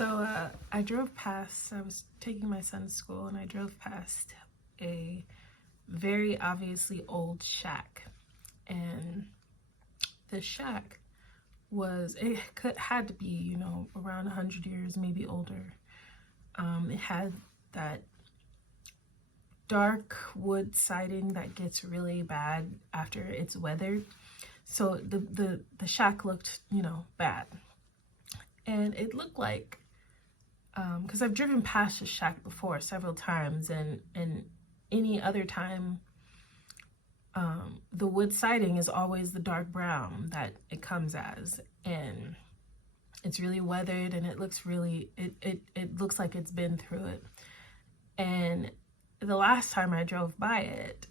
I drove past, I was taking my son to school, and I drove past a very obviously old shack. And the shack had to be, around 100 years, maybe older. It had that dark wood siding that gets really bad after it's weathered. So the shack looked, bad. And it looked like, because I've driven past the shack before several times, and any other time, the wood siding is always the dark brown that it comes as, and it's really weathered, and it looks like it's been through it. And the last time I drove by it,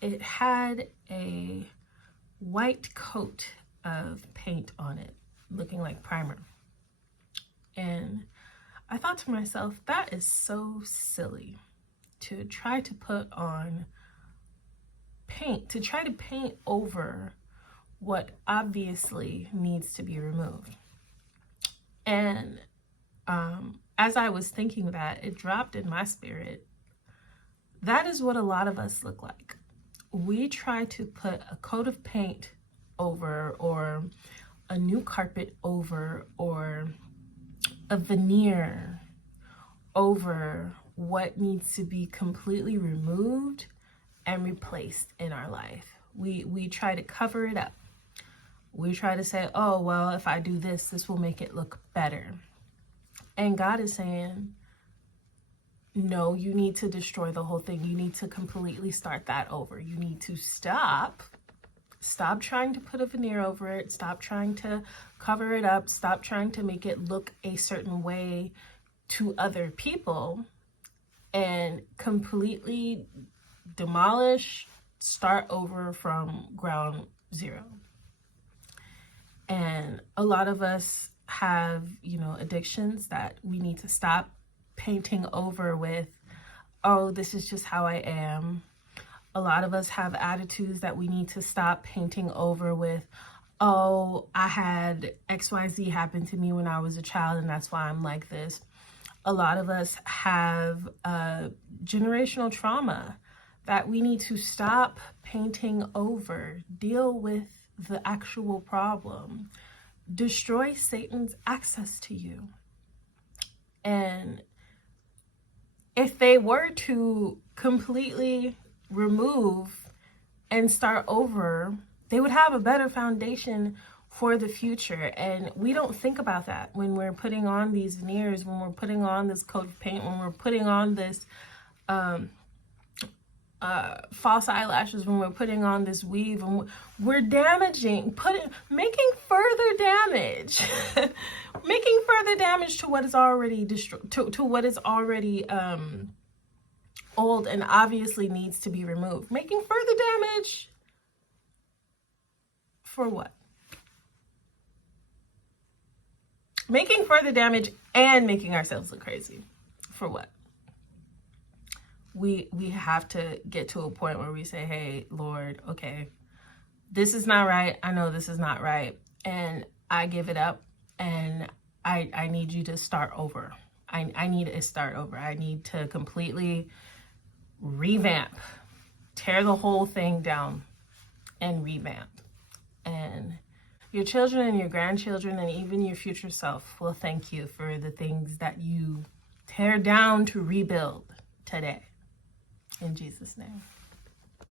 it had a white coat of paint on it, looking like primer. And I thought to myself, that is so silly to try to put on paint, to try to paint over what obviously needs to be removed. And as I was thinking that, it dropped in my spirit. That is what a lot of us look like. We try to put a coat of paint over, or a new carpet over, or a veneer over what needs to be completely removed and replaced in our life. We try to cover it up. We try to say, oh, well, if I do this, this will make it look better. And God is saying, no, you need to destroy the whole thing. You need to completely start that over. You need to stop trying to put a veneer over it. Stop trying to cover it up. Stop trying to make it look a certain way to other people, and completely demolish, start over from ground zero. And a lot of us have, addictions that we need to stop painting over with, oh, this is just how I am. A lot of us have attitudes that we need to stop painting over with, oh, I had XYZ happen to me when I was a child, and that's why I'm like this. A lot of us have generational trauma that we need to stop painting over, deal with the actual problem, destroy Satan's access to you. And if they were to completely remove and start over, they would have a better foundation for the future. And we don't think about that when we're putting on these veneers, when we're putting on this coat of paint, when we're putting on this false eyelashes, when we're putting on this weave, and we're making further damage making further damage to what is already destroyed, to what is already old and obviously needs to be removed. Making further damage for what? Making further damage and making ourselves look crazy for what? We have to get to a point where we say, hey, Lord, okay, this is not right. I know this is not right. And I give it up, and I need you to start over. I need to start over. I need to completely revamp, tear the whole thing down and revamp. And your children and your grandchildren and even your future self will thank you for the things that you tear down to rebuild today. In Jesus' name.